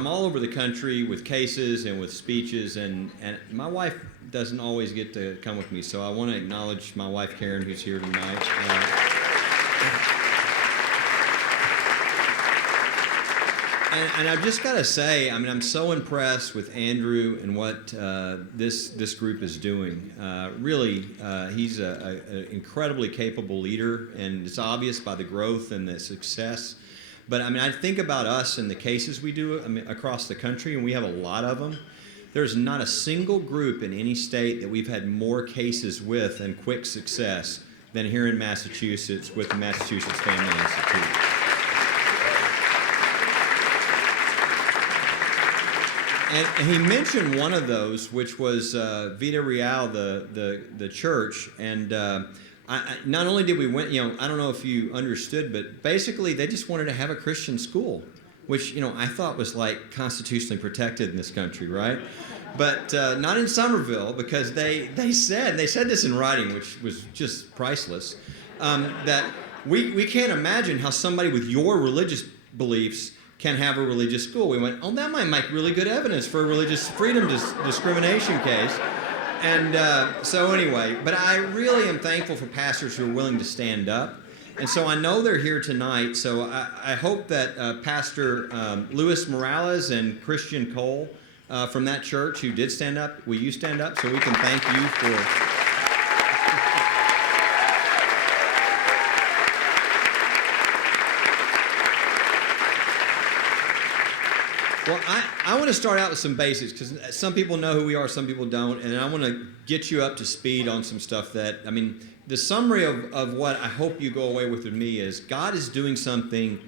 I'm all over the country with cases and with speeches, and my wife doesn't always get to come with me, so I want to acknowledge my wife, Karen, who's here tonight. And I've just got to say, I mean, I'm so impressed with Andrew and what this group is doing. Really, he's an incredibly capable leader, and it's obvious by the growth and the success. But I mean, I think about us and the cases we do across the country, and we have a lot of them. There's not a single group in any state that we've had more cases with and quick success than here in Massachusetts with the Massachusetts Family Institute. And he mentioned one of those, which was Vida Real, the church, and not only did we win, I don't know if you understood, but basically they just wanted to have a Christian school, which, I thought was like constitutionally protected in this country, right? But not in Somerville, because they said this in writing, which was just priceless, that we can't imagine how somebody with your religious beliefs can have a religious school. We went, oh, that might make really good evidence for a religious freedom discrimination case. And so anyway, but I really am thankful for pastors who are willing to stand up. And so I know they're here tonight, so I hope that Pastor Luis Morales and Christian Cole from that church who did stand up, will you stand up so we can thank you for... Well, I want to start out with some basics, because some people know who we are, some people don't, and I want to get you up to speed on some stuff that, I mean, the summary of what I hope you go away with me is God is doing something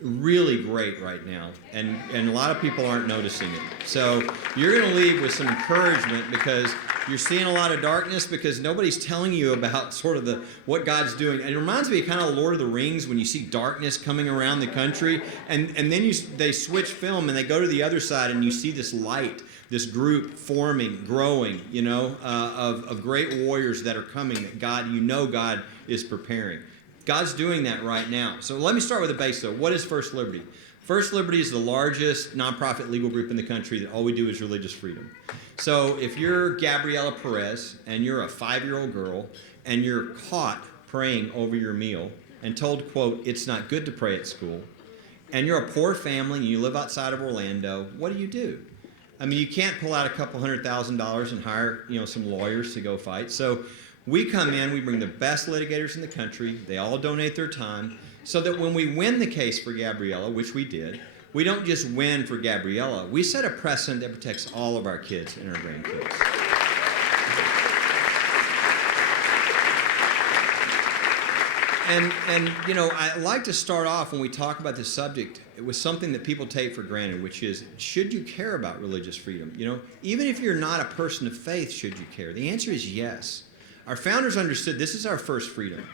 really great right now, and a lot of people aren't noticing it. So you're going to leave with some encouragement, because you're seeing a lot of darkness because nobody's telling you about sort of what God's doing. And it reminds me of kind of Lord of the Rings, when you see darkness coming around the country, and then they switch film and they go to the other side and you see this light, this group forming, growing, of great warriors that are coming, that God is preparing. God's doing that right now. So let me start with the base, though. What is First Liberty? First Liberty is the largest nonprofit legal group in the country that all we do is religious freedom. So if you're Gabriela Perez and you're a 5-year-old girl and you're caught praying over your meal and told, quote, it's not good to pray at school, and you're a poor family and you live outside of Orlando, what do? I mean, you can't pull out a couple $100,000 and hire, some lawyers to go fight. So we come in, we bring the best litigators in the country, they all donate their time, so that when we win the case for Gabriela, which we did, we don't just win for Gabriela, we set a precedent that protects all of our kids and our grandkids. And I like to start off when we talk about this subject with something that people take for granted, which is, should you care about religious freedom? Even if you're not a person of faith, should you care? The answer is yes. Our founders understood this is our first freedom.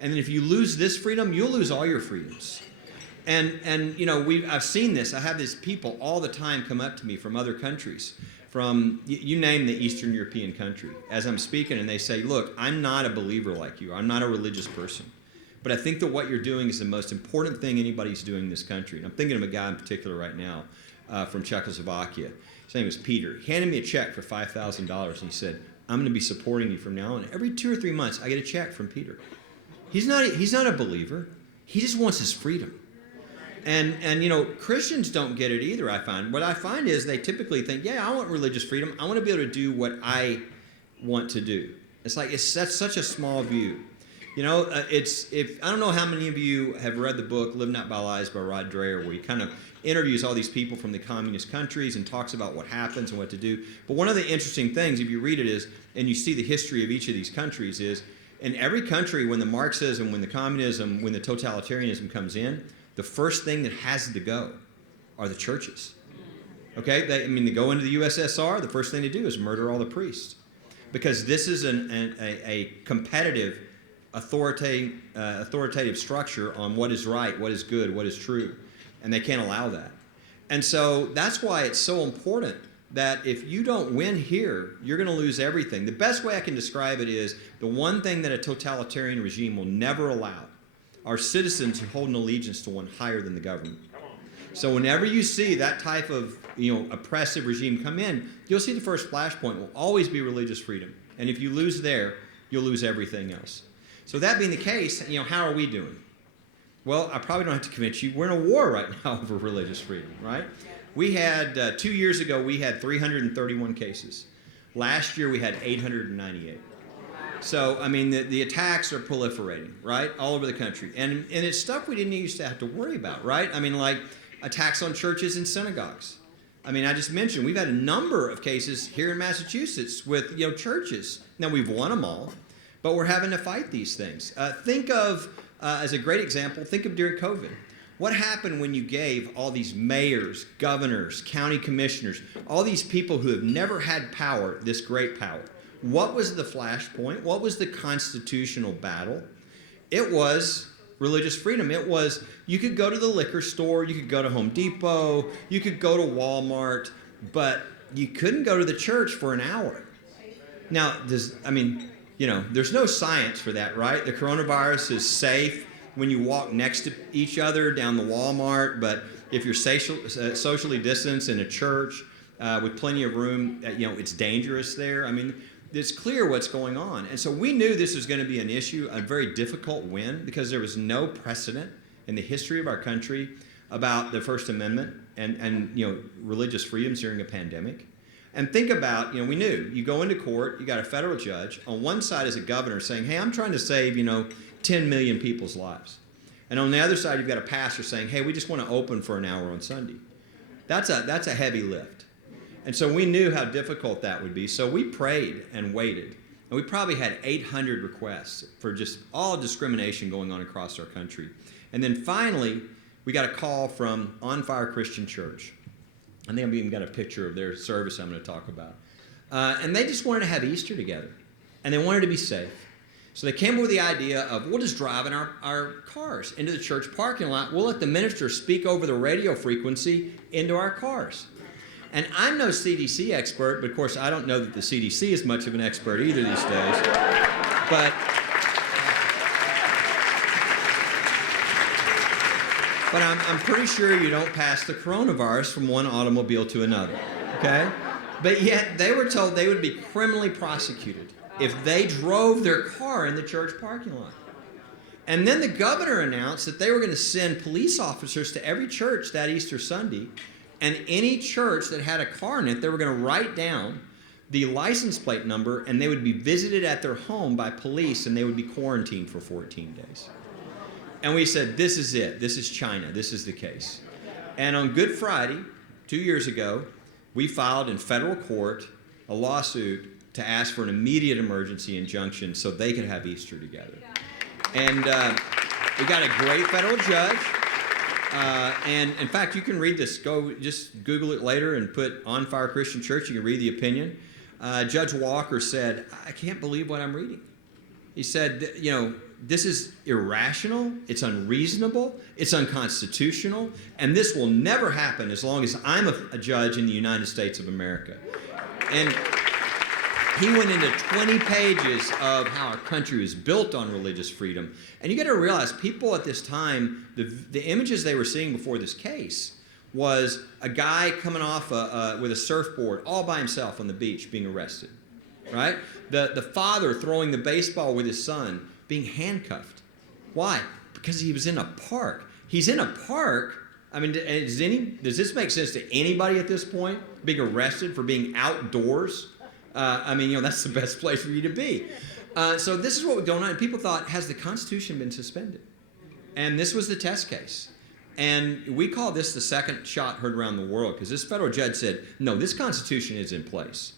And then if you lose this freedom, you'll lose all your freedoms. And I've seen this. I have these people all the time come up to me from other countries, from, you name the Eastern European country, as I'm speaking, and they say, look, I'm not a believer like you. I'm not a religious person. But I think that what you're doing is the most important thing anybody's doing in this country. And I'm thinking of a guy in particular right now from Czechoslovakia. His name was Peter. He handed me a check for $5,000, and he said, I'm going to be supporting you from now on. Every 2 or 3 months, I get a check from Peter. He's not a believer. He just wants his freedom. And Christians don't get it either, I find. What I find is they typically think, yeah, I want religious freedom. I want to be able to do what I want to do. It's like, that's such a small view. I don't know how many of you have read the book Live Not by Lies by Rod Dreher, where he kind of interviews all these people from the communist countries and talks about what happens and what to do. But one of the interesting things, if you read it, is, and you see the history of each of these countries, is in every country, when the Marxism, when the communism, when the totalitarianism comes in, the first thing that has to go are the churches. Okay? They go into the USSR, the first thing they do is murder all the priests. Because this is a competitive, authoritative structure on what is right, what is good, what is true. And they can't allow that. And so that's why it's so important that if you don't win here, you're going to lose everything. The best way I can describe it is the one thing that a totalitarian regime will never allow are citizens who hold an allegiance to one higher than the government. So whenever you see that type of oppressive regime come in, you'll see the first flashpoint will always be religious freedom. And if you lose there, you'll lose everything else. So that being the case, how are we doing? Well, I probably don't have to convince you. We're in a war right now over religious freedom, right? We had, 2 years ago, we had 331 cases. Last year, we had 898. So, the attacks are proliferating, right, all over the country. And it's stuff we didn't used to have to worry about, right? Like attacks on churches and synagogues. I just mentioned we've had a number of cases here in Massachusetts with, churches. Now, we've won them all, but we're having to fight these things. Think of, as a great example, think of during COVID. What happened when you gave all these mayors, governors, county commissioners, all these people who have never had power, this great power? What was the flashpoint? What was the constitutional battle? It was religious freedom. It was, you could go to the liquor store, you could go to Home Depot, you could go to Walmart, but you couldn't go to the church for an hour. Now, there's no science for that, right? The coronavirus is safe when you walk next to each other down the Walmart, but if you're socially distanced in a church with plenty of room, it's dangerous there. It's clear what's going on. And so we knew this was going to be an issue, a very difficult win, because there was no precedent in the history of our country about the First Amendment and religious freedoms during a pandemic. And think about, we knew, you go into court, you got a federal judge. On one side is a governor saying, hey, I'm trying to save, 10 million people's lives. And on the other side, you've got a pastor saying, hey, we just want to open for an hour on Sunday. That's a heavy lift. And so we knew how difficult that would be. So we prayed and waited. And we probably had 800 requests for just all discrimination going on across our country. And then finally, we got a call from On Fire Christian Church. I think I've even got a picture of their service I'm going to talk about. And they just wanted to have Easter together. And they wanted to be safe. So they came up with the idea of, we'll just drive in our cars into the church parking lot. We'll let the minister speak over the radio frequency into our cars. And I'm no CDC expert, but of course I don't know that the CDC is much of an expert either these days. But I'm pretty sure you don't pass the coronavirus from one automobile to another, okay? But yet they were told they would be criminally prosecuted if they drove their car in the church parking lot. And then the governor announced that they were going to send police officers to every church that Easter Sunday, and any church that had a car in it, they were going to write down the license plate number, and they would be visited at their home by police, and they would be quarantined for 14 days. And we said, this is it. This is China. This is the case. And on Good Friday, 2 years ago, we filed in federal court a lawsuit to ask for an immediate emergency injunction so they could have Easter together. And we got a great federal judge. And in fact, you can read this. Go just Google it later and put On Fire Christian Church. You can read the opinion. Judge Walker said, I can't believe what I'm reading. He said, this is irrational, it's unreasonable, it's unconstitutional, and this will never happen as long as I'm a judge in the United States of America. And he went into 20 pages of how our country was built on religious freedom. And you got to realize, people at this time, the images they were seeing before this case was a guy coming off with a surfboard all by himself on the beach being arrested, right? The father throwing the baseball with his son being handcuffed. Why? Because he was in a park. He's in a park. Does this make sense to anybody at this point? Being arrested for being outdoors? That's the best place for you to be. So this is what was going on. And people thought, has the Constitution been suspended? And this was the test case. And we call this the second shot heard around the world, because this federal judge said, no, this Constitution is in place.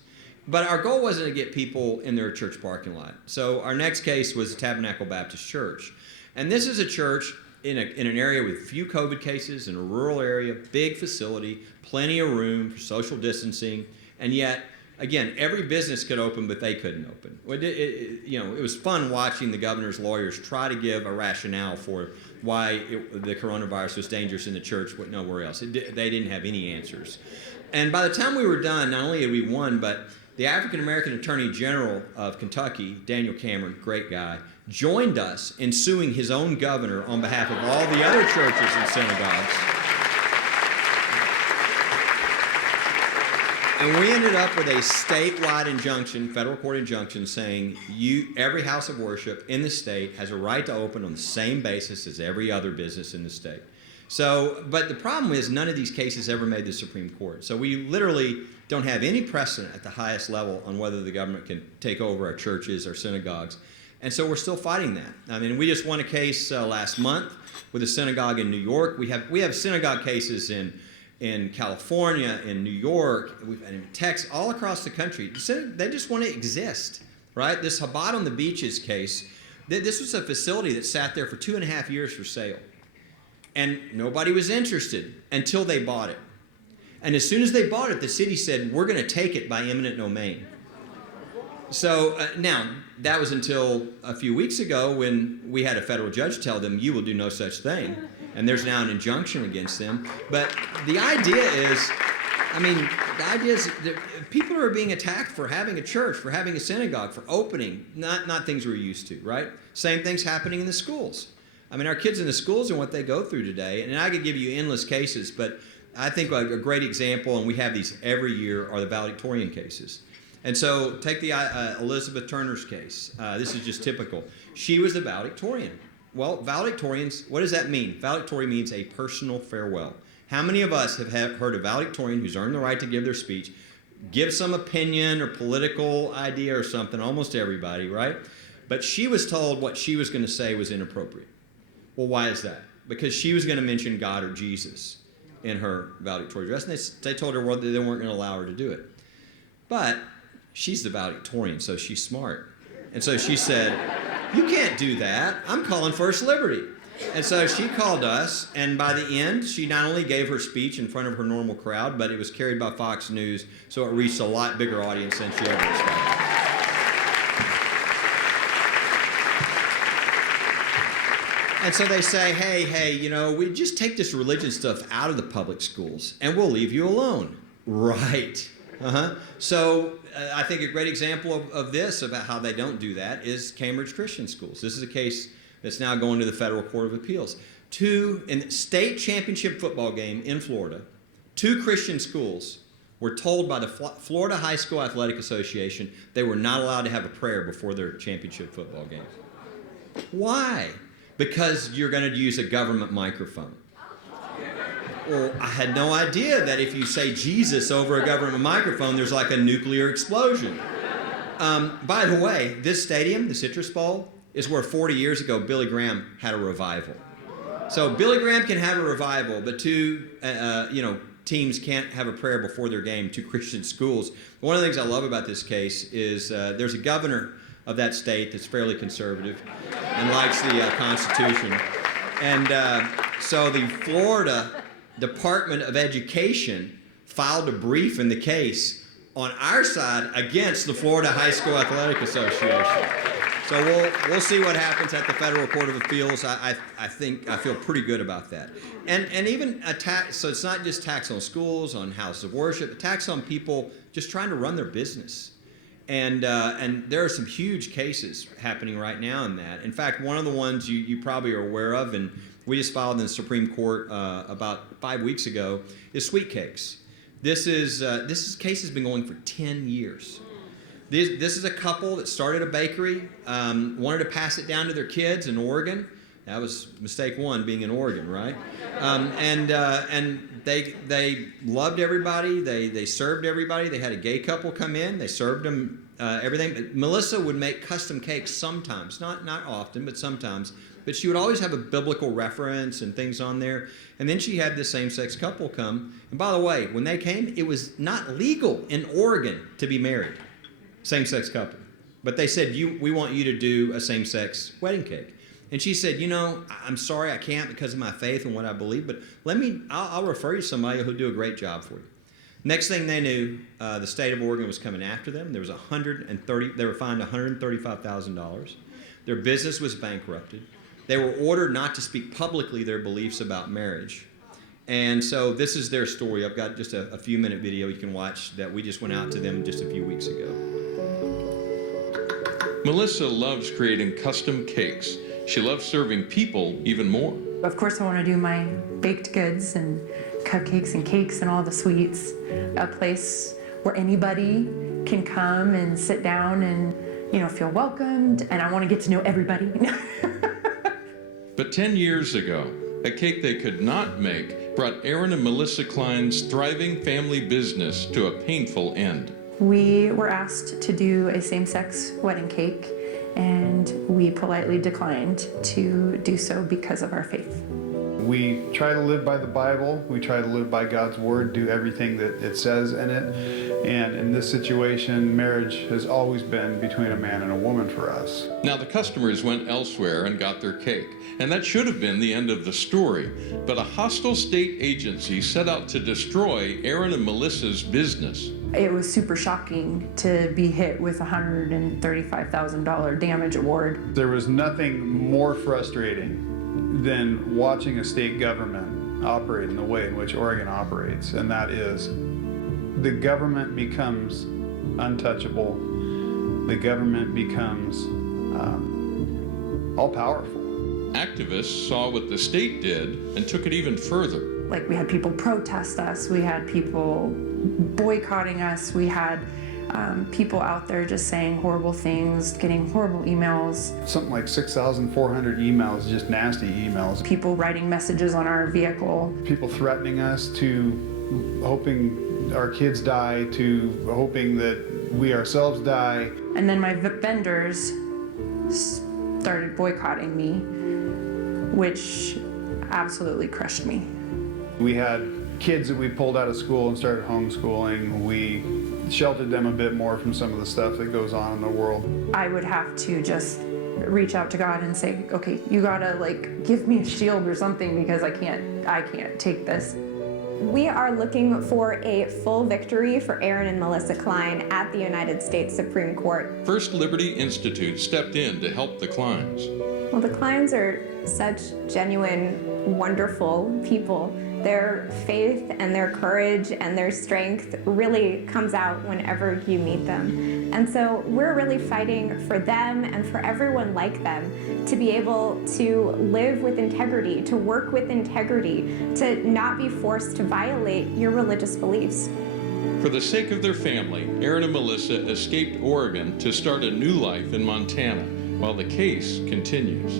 But our goal wasn't to get people in their church parking lot. So our next case was the Tabernacle Baptist Church. And this is a church in an area with few COVID cases, in a rural area, big facility, plenty of room for social distancing, and yet, again, every business could open, but they couldn't open. It was fun watching the governor's lawyers try to give a rationale for why the coronavirus was dangerous in the church, but nowhere else. They didn't have any answers. And by the time we were done, not only had we won, but the African-American Attorney General of Kentucky, Daniel Cameron, great guy, joined us in suing his own governor on behalf of all the other churches and synagogues. And we ended up with a statewide injunction, federal court injunction, saying every house of worship in the state has a right to open on the same basis as every other business in the state. So, but the problem is none of these cases ever made the Supreme Court. So we literally don't have any precedent at the highest level on whether the government can take over our churches or synagogues. And so we're still fighting that. I mean, we just won a case last month with a synagogue in New York. We have synagogue cases in California, in New York, and in Texas, all across the country. They just want to exist, right? This Chabad on the Beaches case, this was a facility that sat there for 2.5 years for sale. And nobody was interested until they bought it. And as soon as they bought it, the city said, we're going to take it by eminent domain. So now, that was until a few weeks ago when we had a federal judge tell them, you will do no such thing. And there's now an injunction against them. But the idea is that people are being attacked for having a church, for having a synagogue, for opening, not things we're used to, right? Same thing's happening in the schools. I mean, our kids in the schools and what they go through today, and I could give you endless cases, but I think a great example, and we have these every year, are the valedictorian cases. And so take the Elizabeth Turner's case. This is just typical. She was the valedictorian. Well, valedictorians, what does that mean? Valedictorian means a personal farewell. How many of us have heard a valedictorian who's earned the right to give their speech, give some opinion or political idea or something? Almost everybody, right? But she was told what she was going to say was inappropriate. Well, why is that? Because she was going to mention God or Jesus in her valedictorian address, and they told her they weren't going to allow her to do it. But she's the valedictorian, so she's smart. And so she said, you can't do that. I'm calling First Liberty. And so she called us, and by the end, she not only gave her speech in front of her normal crowd, but it was carried by Fox News, so it reached a lot bigger audience than she ever expected. And so they say, hey, we just take this religion stuff out of the public schools, and we'll leave you alone. Right. So I think a great example of this, about how they don't do that, is Cambridge Christian Schools. This is a case that's now going to the Federal Court of Appeals. In the state championship football game in Florida, 2 Christian schools were told by the Florida High School Athletic Association they were not allowed to have a prayer before their championship football game. Why? Because you're going to use a government microphone. Well, I had no idea that if you say Jesus over a government microphone, there's like a nuclear explosion. By the way, this stadium, the Citrus Bowl, is where 40 years ago Billy Graham had a revival. So Billy Graham can have a revival, but 2 teams can't have a prayer before their game, 2 Christian schools. One of the things I love about this case is there's a governor of that state that's fairly conservative and likes the Constitution. And so the Florida Department of Education filed a brief in the case on our side against the Florida High School Athletic Association. So we'll see what happens at the Federal Court of Appeals. I feel pretty good about that. And even attacks, so it's not just attacks on schools, on houses of worship, attacks on people just trying to run their business. And there are some huge cases happening right now in that. In fact, one of the ones you probably are aware of, and we just filed in the Supreme Court about 5 weeks ago, is sweet cakes. This case has been going for 10 years. This is a couple that started a bakery, wanted to pass it down to their kids in Oregon. That was mistake 1, being in Oregon, right? And they loved everybody. They served everybody. They had a gay couple come in. They served them everything. Melissa would make custom cakes sometimes, not often, but sometimes. But she would always have a biblical reference and things on there. And then she had this same-sex couple come. And by the way, when they came, it was not legal in Oregon to be married, same-sex couple. But they said, we want you to do a same-sex wedding cake. And she said, I'm sorry I can't because of my faith and what I believe, but I'll refer you to somebody who'll do a great job for you. Next thing they knew, the state of Oregon was coming after them. They were fined $135,000. Their business was bankrupted. They were ordered not to speak publicly their beliefs about marriage. And so this is their story. I've got just a few-minute video you can watch that we just went out to them just a few weeks ago. Melissa loves creating custom cakes. She loves serving people even more. Of course, I want to do my baked goods and cupcakes and cakes and all the sweets. A place where anybody can come and sit down and, feel welcomed, and I want to get to know everybody. But 10 years ago, a cake they could not make brought Aaron and Melissa Klein's thriving family business to a painful end. We were asked to do a same-sex wedding cake, and we politely declined to do so because of our faith. We try to live by the Bible. We try to live by God's Word, do everything that it says in it. And in this situation, marriage has always been between a man and a woman for us. Now the customers went elsewhere and got their cake, and that should have been the end of the story. But a hostile state agency set out to destroy Aaron and Melissa's business. It was super shocking to be hit with a $135,000 damage award. There was nothing more frustrating than watching a state government operate in the way in which Oregon operates, and that is the government becomes untouchable. The government becomes all-powerful. Activists saw what the state did and took it even further. Like, we had people protest us, we had people boycotting us, we had people out there just saying horrible things, getting horrible emails. Something like 6,400 emails, just nasty emails. People writing messages on our vehicle. People threatening us, to hoping our kids die, to hoping that we ourselves die. And then my vendors started boycotting me, which absolutely crushed me. We had kids that we pulled out of school and started homeschooling. We sheltered them a bit more from some of the stuff that goes on in the world. I would have to just reach out to God and say, okay, you gotta give me a shield or something, because I can't take this. We are looking for a full victory for Aaron and Melissa Klein at the United States Supreme Court. First Liberty Institute stepped in to help the Kleins. Well, the Kleins are such genuine, wonderful people. Their faith and their courage and their strength really comes out whenever you meet them. And so we're really fighting for them and for everyone like them to be able to live with integrity, to work with integrity, to not be forced to violate your religious beliefs. For the sake of their family, Aaron and Melissa escaped Oregon to start a new life in Montana while the case continues.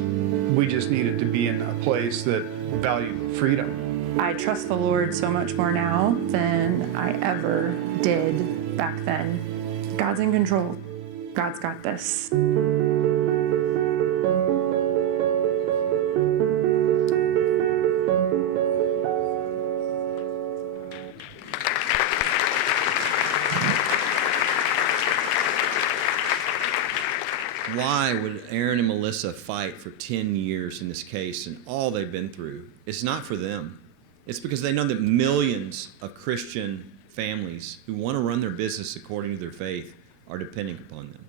We just needed to be in a place that valued freedom. I trust the Lord so much more now than I ever did back then. God's in control. God's got this. Why would Aaron and Melissa fight for 10 years in this case and all they've been through? It's not for them. It's because they know that millions of Christian families who want to run their business according to their faith are depending upon them.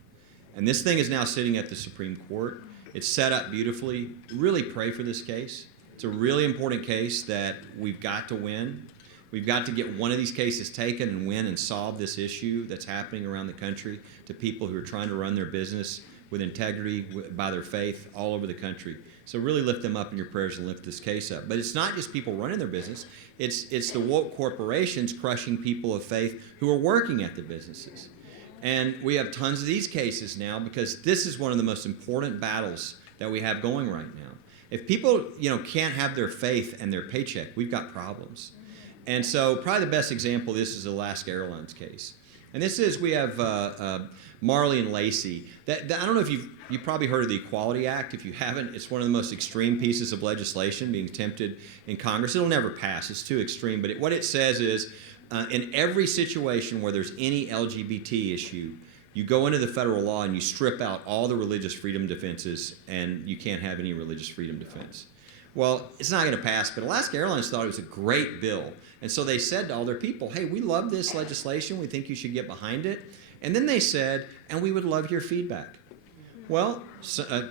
And this thing is now sitting at the Supreme Court. It's set up beautifully. Really pray for this case. It's a really important case that we've got to win. We've got to get one of these cases taken and win and solve this issue that's happening around the country to people who are trying to run their business with integrity, by their faith, all over the country. So really lift them up in your prayers and lift this case up. But it's not just people running their business. It's the woke corporations crushing people of faith who are working at the businesses. And we have tons of these cases now because this is one of the most important battles that we have going right now. If people, can't have their faith and their paycheck, we've got problems. And so probably the best example of this is the Alaska Airlines case. And this is, we have Marley and Lacey. I don't know if you've probably heard of the Equality Act. If you haven't, it's one of the most extreme pieces of legislation being attempted in Congress. It'll never pass. It's too extreme. But what it says is, in every situation where there's any LGBT issue, you go into the federal law and you strip out all the religious freedom defenses, and you can't have any religious freedom defense. Well, it's not going to pass, but Alaska Airlines thought it was a great bill. And so they said to all their people, hey, we love this legislation. We think you should get behind it. And then they said, and we would love your feedback. Well,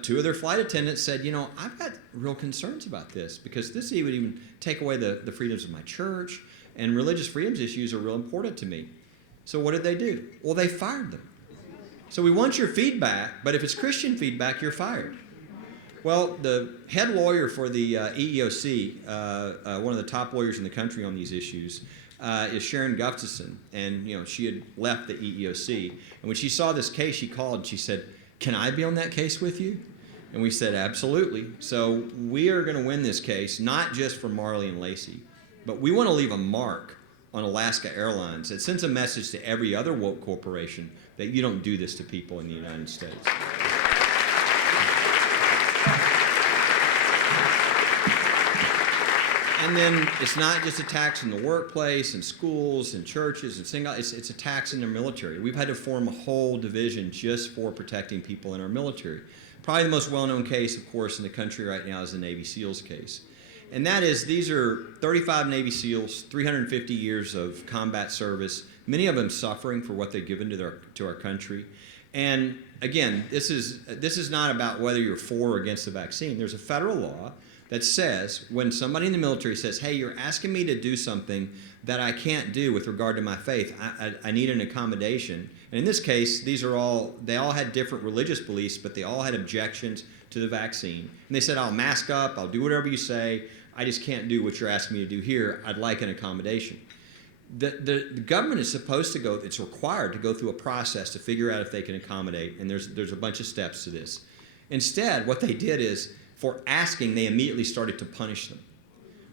two of their flight attendants said, I've got real concerns about this because this would even take away the freedoms of my church, and religious freedoms issues are real important to me. So what did they do? Well, they fired them. So we want your feedback, but if it's Christian feedback, you're fired. Well, the head lawyer for the EEOC, one of the top lawyers in the country on these issues, is Sharon Gustafson, and she had left the EEOC. And when she saw this case, she called and she said, "Can I be on that case with you?" And we said, "Absolutely." So we are going to win this case, not just for Marley and Lacey, but we want to leave a mark on Alaska Airlines that sends a message to every other woke corporation that you don't do this to people in the United States. And then it's not just attacks in the workplace and schools and churches and it's attacks in the military. We've had to form a whole division just for protecting people in our military. Probably the most well-known case, of course, in the country right now is the Navy SEALs case. And that is, these are 35 Navy SEALs, 350 years of combat service, many of them suffering for what they've given to our country. And again, this is not about whether you're for or against the vaccine. There's a federal law that says when somebody in the military says, "Hey, you're asking me to do something that I can't do with regard to my faith, I need an accommodation." And in this case, they all had different religious beliefs, but they all had objections to the vaccine. And they said, "I'll mask up, I'll do whatever you say, I just can't do what you're asking me to do here, I'd like an accommodation." The government is supposed to it's required to go through a process to figure out if they can accommodate, and there's a bunch of steps to this. Instead, what they did is, for asking, they immediately started to punish them.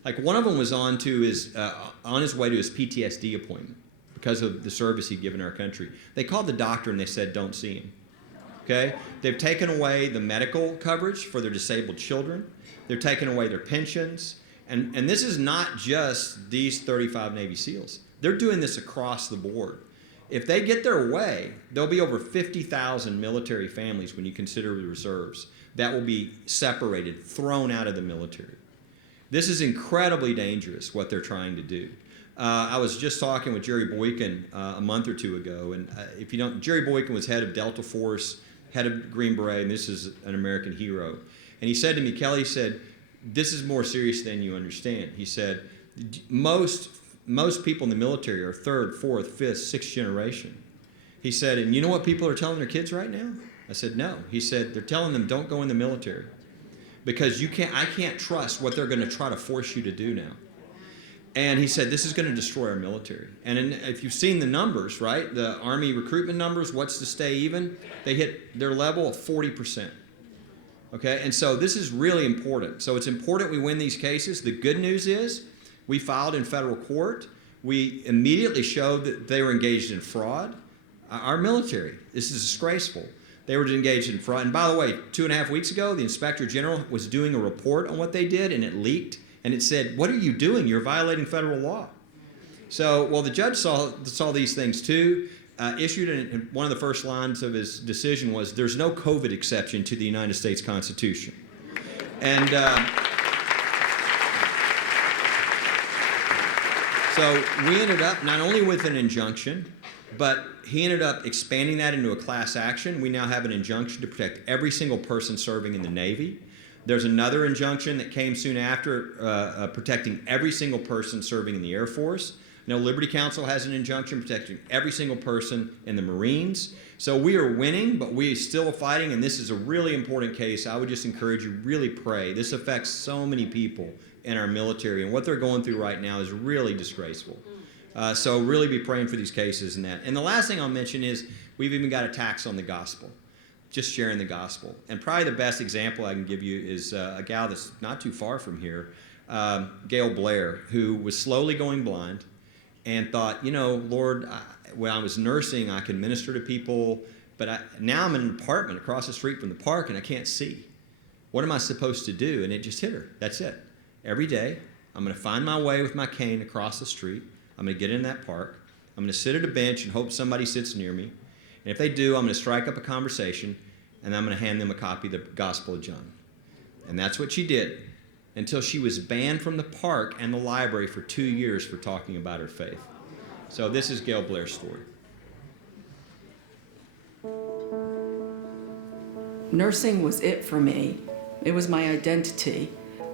Like one of them was on his way to his PTSD appointment because of the service he'd given our country. They called the doctor and they said, "Don't see him." Okay? They've taken away the medical coverage for their disabled children. They're taking away their pensions. And this is not just these 35 Navy SEALs. They're doing this across the board. If they get their way, there'll be over 50,000 military families, when you consider the reserves, that will be separated, thrown out of the military. This is incredibly dangerous, what they're trying to do. I was just talking with Jerry Boykin a month or two ago, and if you don't, Jerry Boykin was head of Delta Force, head of Green Beret, and this is an American hero. And he said to me, "Kelly," said, "this is more serious than you understand." He said, most people in the military are third, fourth, fifth, sixth generation. He said, "And you know what people are telling their kids right now?" I said, "No." He said, "They're telling them, don't go in the military because I can't trust what they're going to try to force you to do now." And he said, "This is going to destroy our military." And if you've seen the numbers, right, the Army recruitment numbers, what's to stay even? They hit their level of 40%. Okay, and so this is really important. So it's important we win these cases. The good news is we filed in federal court. We immediately showed that they were engaged in fraud. Our military, this is disgraceful. They were engaged in fraud. And by the way, 2.5 weeks ago, the Inspector General was doing a report on what they did, and it leaked. And it said, "What are you doing? You're violating federal law." So, well, the judge saw these things too. Issued in one of the first lines of his decision was, "There's no COVID exception to the United States Constitution." And so we ended up not only with an injunction, but he ended up expanding that into a class action. We now have an injunction to protect every single person serving in the Navy. There's another injunction that came soon after protecting every single person serving in the Air Force. Now, Liberty Counsel has an injunction protecting every single person in the Marines. So we are winning, but we are still fighting, and this is a really important case. I would just encourage you, really pray. This affects so many people in our military, and what they're going through right now is really disgraceful. So really be praying for these cases and that. And the last thing I'll mention is we've even got attacks on the gospel, just sharing the gospel. And probably the best example I can give you is a gal that's not too far from here, Gail Blair, who was slowly going blind and thought, "Lord, when I was nursing, I could minister to people, but now I'm in an apartment across the street from the park and I can't see. What am I supposed to do?" And it just hit her. That's it. Every day, I'm going to find my way with my cane across the street. I'm going to get in that park. I'm going to sit at a bench and hope somebody sits near me. And if they do, I'm going to strike up a conversation, and I'm going to hand them a copy of the Gospel of John. And that's what she did until she was banned from the park and the library for 2 years for talking about her faith. So this is Gail Blair's story. Nursing was it for me. It was my identity.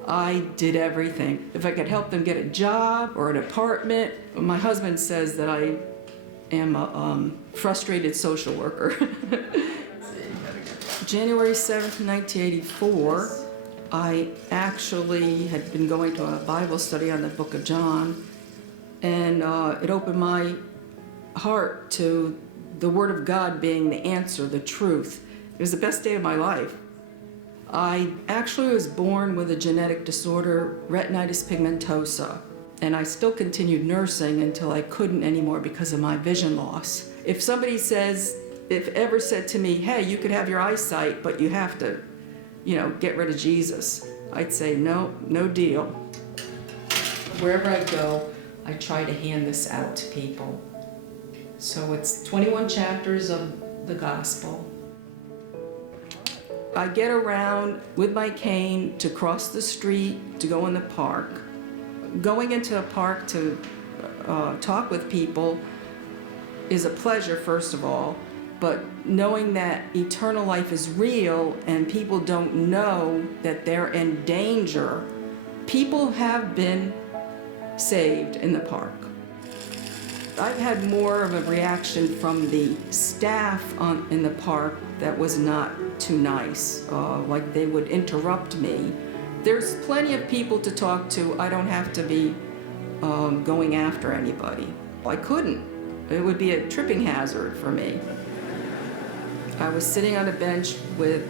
I did everything. If I could help them get a job or an apartment, my husband says that I am a frustrated social worker. January 7th, 1984, I actually had been going to a Bible study on the book of John, And it opened my heart to the Word of God being the answer, the truth. It was the best day of my life. I actually was born with a genetic disorder, retinitis pigmentosa, and I still continued nursing until I couldn't anymore because of my vision loss. If somebody ever said to me, hey, you could have your eyesight, but you have to, get rid of Jesus, I'd say, no deal. Wherever I go, I try to hand this out to people. So it's 21 chapters of the gospel. I get around with my cane to cross the street, to go in the park. Going into a park to talk with people is a pleasure, first of all, but knowing that eternal life is real and people don't know that they're in danger, people have been saved in the park. I've had more of a reaction from the staff in the park that was not too nice, like they would interrupt me. There's plenty of people to talk to. I don't have to be going after anybody. I couldn't. It would be a tripping hazard for me. I was sitting on a bench with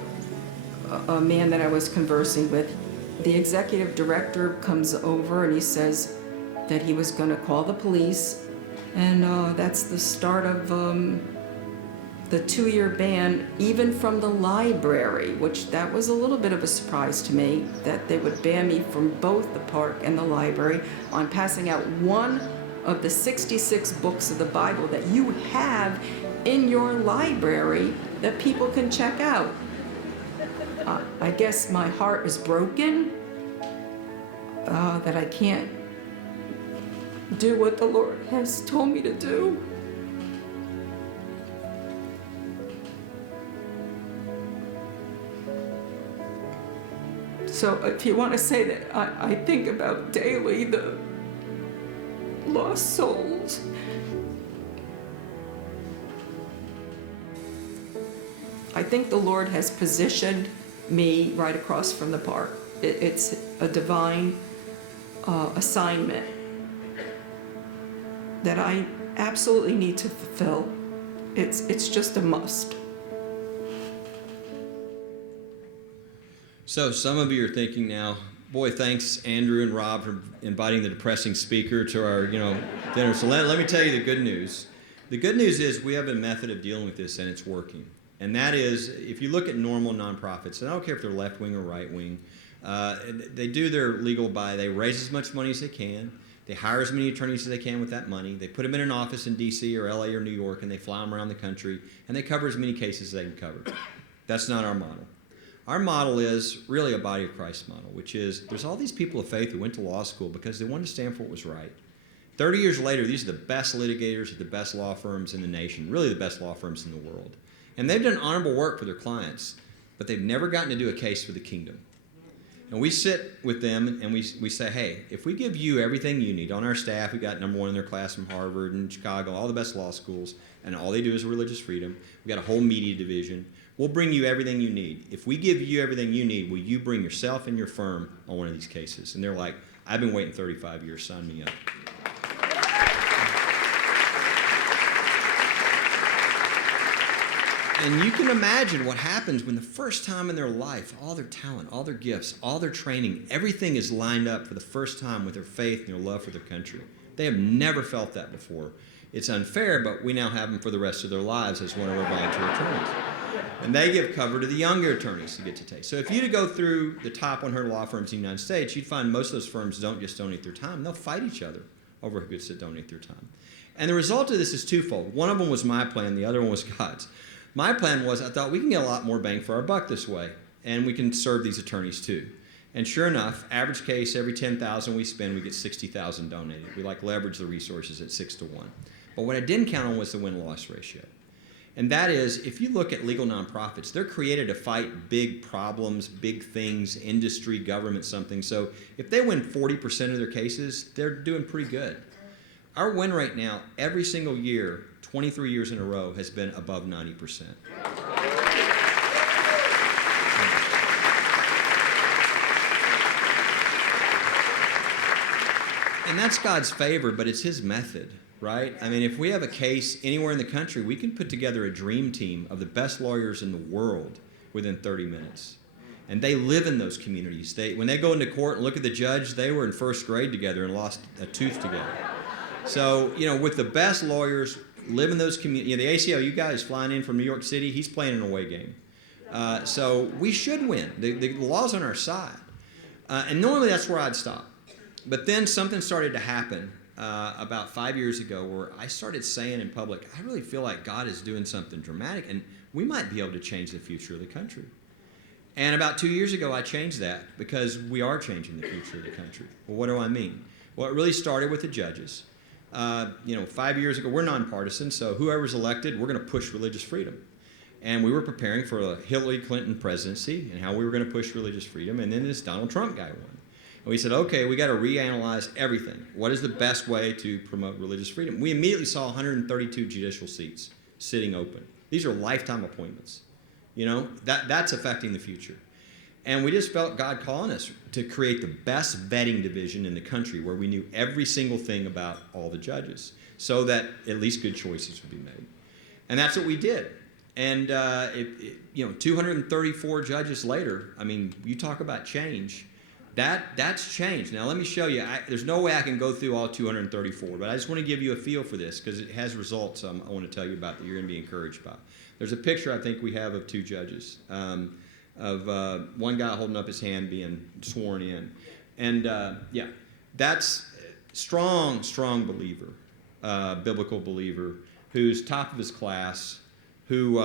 a man that I was conversing with. The executive director comes over and he says that he was going to call the police. And that's the start of the 2-year ban, even from the library, which that was a little bit of a surprise to me, that they would ban me from both the park and the library on passing out one of the 66 books of the Bible that you have in your library that people can check out. I guess my heart is broken, that I can't do what the Lord has told me to do. So if you want to say that I think about daily the lost souls. I think the Lord has positioned me right across from the park. It's a divine assignment that I absolutely need to fulfill. It's just a must. So some of you are thinking now, boy, thanks Andrew and Rob for inviting the depressing speaker to our dinner. So let me tell you the good news. The good news is we have a method of dealing with this, and it's working. And that is, if you look at normal nonprofits, and I don't care if they're left wing or right wing, they do their legal they raise as much money as they can. They hire as many attorneys as they can with that money. They put them in an office in D.C. or L.A. or New York, and they fly them around the country, and they cover as many cases as they can cover. That's not our model. Our model is really a body of Christ model, which is there's all these people of faith who went to law school because they wanted to stand for what was right. 30 years later, these are the best litigators at the best law firms in the nation, really the best law firms in the world. And they've done honorable work for their clients, but they've never gotten to do a case for the kingdom. And we sit with them and we say, hey, if we give you everything you need, on our staff, we got #1 in their class from Harvard and Chicago, all the best law schools, and all they do is religious freedom. We got a whole media division. We'll bring you everything you need. If we give you everything you need, will you bring yourself and your firm on one of these cases? And they're like, I've been waiting 35 years, sign me up. And you can imagine what happens when the first time in their life, all their talent, all their gifts, all their training, everything is lined up for the first time with their faith and their love for their country. They have never felt that before. It's unfair, but we now have them for the rest of their lives as one of our volunteer attorneys. And they give cover to the younger attorneys who get to take. So if you to go through the top 100 law firms in the United States, you'd find most of those firms don't just donate their time. They'll fight each other over who gets to donate their time. And the result of this is twofold. One of them was my plan. The other one was God's. My plan was I thought we can get a lot more bang for our buck this way, and we can serve these attorneys too. And sure enough, average case, every 10,000 we spend, we get 60,000 donated. We leverage the resources at 6 to 1. But what I didn't count on was the win-loss ratio. And that is, if you look at legal nonprofits, they're created to fight big problems, big things, industry, government, something. So if they win 40% of their cases, they're doing pretty good. Our win rate now, every single year, 23 years in a row, has been above 90%. And that's God's favor, but it's his method, right? I mean, if we have a case anywhere in the country, we can put together a dream team of the best lawyers in the world within 30 minutes. And they live in those communities. When they go into court and look at the judge, they were in first grade together and lost a tooth together. So, with the best lawyers, live in those communities. The ACLU guy is flying in from New York City. He's playing an away game. So we should win. The law's on our side. And normally that's where I'd stop. But then something started to happen about 5 years ago where I started saying in public, I really feel like God is doing something dramatic and we might be able to change the future of the country. And about 2 years ago, I changed that because we are changing the future of the country. Well, what do I mean? Well, it really started with the judges. 5 years ago, we're nonpartisan, so whoever's elected, we're going to push religious freedom. And we were preparing for a Hillary Clinton presidency and how we were going to push religious freedom, and then this Donald Trump guy won. And we said, okay, we got to reanalyze everything. What is the best way to promote religious freedom? We immediately saw 132 judicial seats sitting open. These are lifetime appointments. That's affecting the future. And we just felt God calling us to create the best vetting division in the country where we knew every single thing about all the judges so that at least good choices would be made. And that's what we did. And 234 judges later, I mean, you talk about change. That's changed. Now, let me show you. There's no way I can go through all 234, but I just want to give you a feel for this because it has results I want to tell you about that you're going to be encouraged by. There's a picture I think we have of two judges, of one guy holding up his hand being sworn in. And, that's strong believer, biblical believer, who's top of his class, who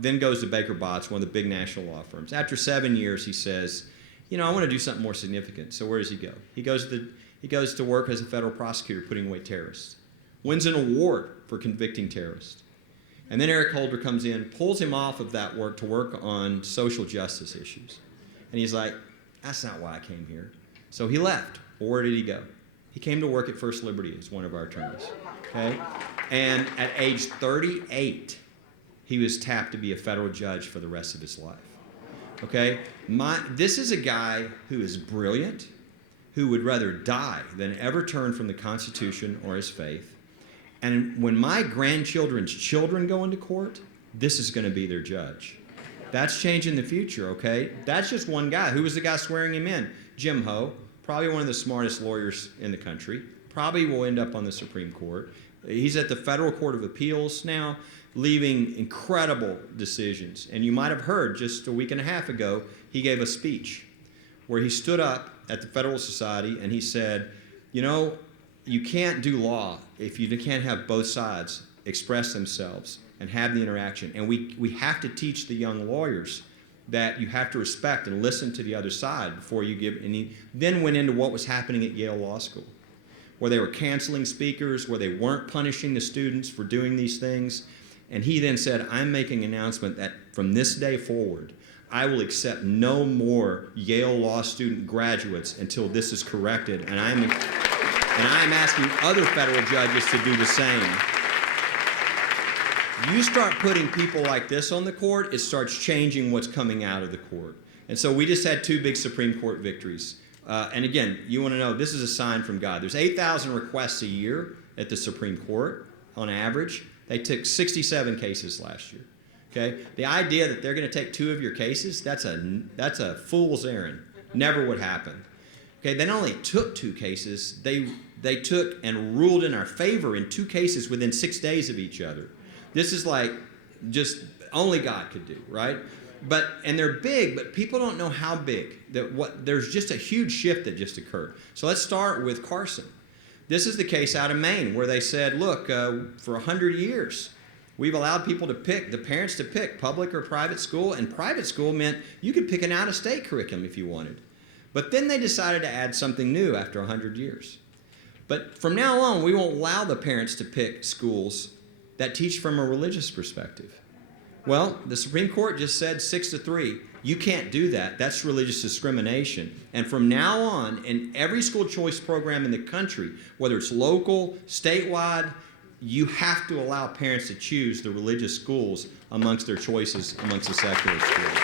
then goes to Baker Botts, one of the big national law firms. After 7 years, he says, I want to do something more significant. So where does he go? He goes to work as a federal prosecutor putting away terrorists. Wins an award for convicting terrorists. And then Eric Holder comes in, pulls him off of that work to work on social justice issues. And he's like, that's not why I came here. So he left. Well, where did he go? He came to work at First Liberty as one of our attorneys. Okay? And at age 38, he was tapped to be a federal judge for the rest of his life. Okay? This is a guy who is brilliant, who would rather die than ever turn from the Constitution or his faith. And when my grandchildren's children go into court, this is going to be their judge. That's changing the future, okay? That's just one guy. Who was the guy swearing him in? Jim Ho, probably one of the smartest lawyers in the country, probably will end up on the Supreme Court. He's at the Federal Court of Appeals now, leaving incredible decisions. And you might have heard just a week and a half ago, he gave a speech where he stood up at the Federal Society and he said, you can't do law if you can't have both sides express themselves and have the interaction. And we have to teach the young lawyers that you have to respect and listen to the other side before you give. And he then went into what was happening at Yale Law School, where they were canceling speakers, where they weren't punishing the students for doing these things. And he then said, I'm making an announcement that from this day forward, I will accept no more Yale Law student graduates until this is corrected. And I'm asking other federal judges to do the same. You start putting people like this on the court, it starts changing what's coming out of the court. And so we just had 2 big Supreme Court victories. And again, you want to know, this is a sign from God. There's 8,000 requests a year at the Supreme Court on average. They took 67 cases last year. Okay? The idea that they're going to take 2 of your cases, that's a fool's errand. Never would happen. Okay, they not only took 2 cases, they took and ruled in our favor in 2 cases within 6 days of each other. This is like just only God could do, right? And they're big, but people don't know how big. There's just a huge shift that just occurred. So let's start with Carson. This is the case out of Maine where they said, look, for 100 years, we've allowed people to pick, the parents to pick public or private school, and private school meant you could pick an out-of-state curriculum if you wanted. But then they decided to add something new after 100 years. But from now on, we won't allow the parents to pick schools that teach from a religious perspective. Well, the Supreme Court just said 6-3. You can't do that. That's religious discrimination. And from now on, in every school choice program in the country, whether it's local, statewide, you have to allow parents to choose the religious schools amongst their choices amongst the secular schools.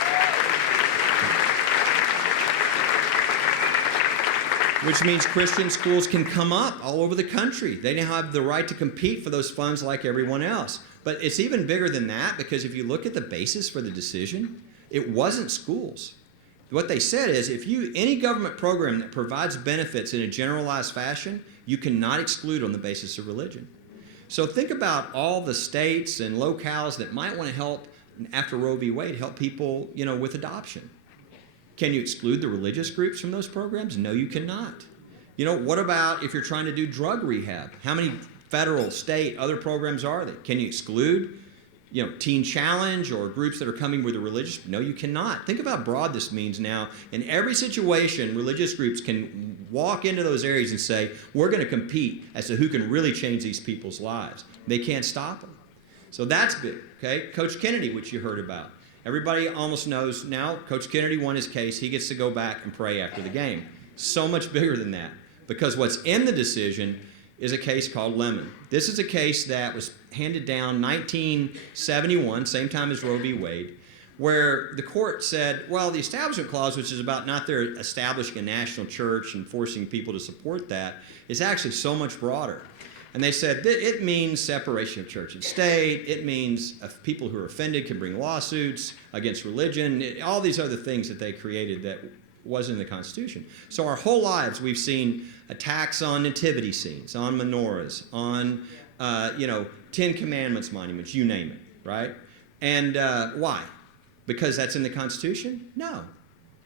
which means Christian schools can come up all over the country. They now have the right to compete for those funds like everyone else. But it's even bigger than that, because if you look at the basis for the decision, it wasn't schools. What they said is, if any government program that provides benefits in a generalized fashion, you cannot exclude on the basis of religion. So think about all the states and locales that might want to help, after Roe v. Wade, help people, with adoption. Can you exclude the religious groups from those programs? No, you cannot. What about if you're trying to do drug rehab? How many federal, state, other programs are there? Can you exclude, Teen Challenge or groups that are coming with a religious? No, you cannot. Think of how broad this means now. In every situation, religious groups can walk into those areas and say, we're going to compete as to who can really change these people's lives. They can't stop them. So that's big, okay? Coach Kennedy, which you heard about. Everybody almost knows now Coach Kennedy won his case. He gets to go back and pray after the game. So much bigger than that, because what's in the decision is a case called Lemon. This is a case that was handed down 1971, same time as Roe v. Wade, where the court said, well, the Establishment Clause, which is about not their establishing a national church and forcing people to support that, is actually so much broader. And they said that it means separation of church and state. It means people who are offended can bring lawsuits against religion, all these other things that they created that wasn't in the Constitution. So our whole lives we've seen attacks on nativity scenes, on menorahs, on, Ten Commandments monuments, you name it, right? And why? Because that's in the Constitution? No,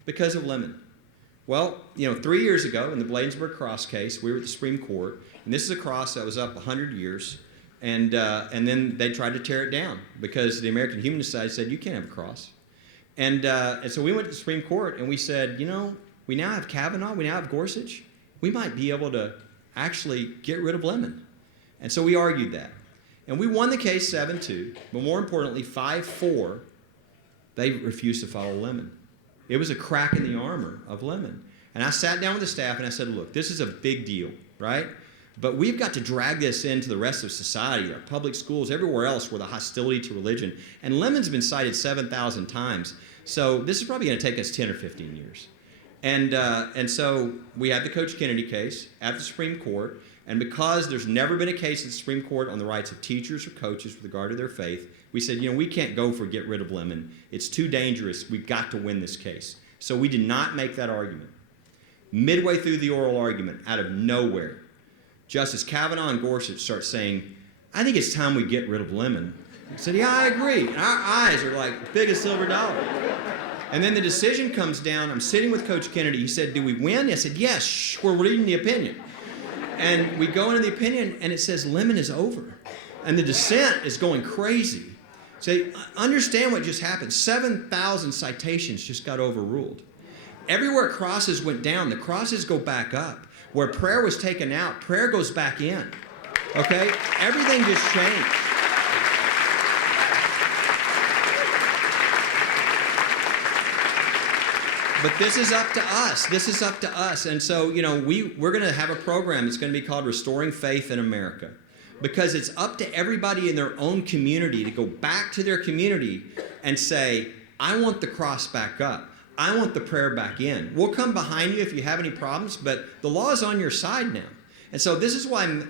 because of Lemon. Well, 3 years ago in the Bladensburg Cross case, we were at the Supreme Court, and this is a cross that was up 100 years, and then they tried to tear it down because the American Humanist Society said, you can't have a cross. And so we went to the Supreme Court, and we said, we now have Kavanaugh, we now have Gorsuch, we might be able to actually get rid of Lemon. And so we argued that. And we won the case 7-2, but more importantly, 5-4, they refused to follow Lemon. It was a crack in the armor of Lemon. And I sat down with the staff and I said, look, this is a big deal, right? But we've got to drag this into the rest of society, our public schools, everywhere else where the hostility to religion. And Lemon's been cited 7,000 times. So this is probably going to take us 10 or 15 years. And so we had the Coach Kennedy case at the Supreme Court. And because there's never been a case at the Supreme Court on the rights of teachers or coaches with regard to their faith, we said, we can't go for get rid of Lemon. It's too dangerous. We've got to win this case. So we did not make that argument. Midway through the oral argument, out of nowhere, Justice Kavanaugh and Gorsuch start saying, I think it's time we get rid of Lemon. I said, yeah, I agree. And our eyes are like big as silver dollar. And then the decision comes down. I'm sitting with Coach Kennedy. He said, do we win? I said, yes, we're reading the opinion. And we go into the opinion, and it says Lemon is over. And the dissent is going crazy. So understand what just happened. 7,000 citations just got overruled. Everywhere crosses went down, the crosses go back up. Where prayer was taken out, prayer goes back in. Okay? Everything just changed. But this is up to us. This is up to us. And so, we're going to have a program that's going to be called Restoring Faith in America. Because it's up to everybody in their own community to go back to their community and say, I want the cross back up. I want the prayer back in. We'll come behind you if you have any problems, but the law is on your side now. And so this is why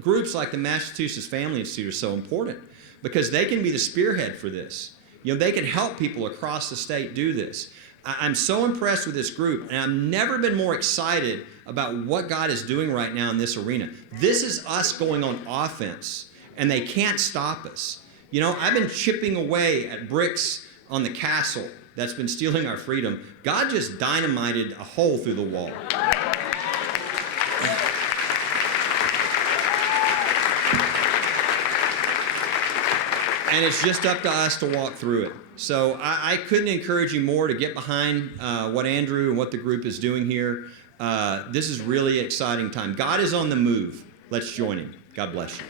groups like the Massachusetts Family Institute are so important, because they can be the spearhead for this. They can help people across the state do this. I'm so impressed with this group, and I've never been more excited about what God is doing right now in this arena. This is us going on offense, and they can't stop us. I've been chipping away at bricks on the castle that's been stealing our freedom. God just dynamited a hole through the wall. And it's just up to us to walk through it. So I couldn't encourage you more to get behind what Andrew and what the group is doing here. This is really an exciting time. God is on the move. Let's join him. God bless you.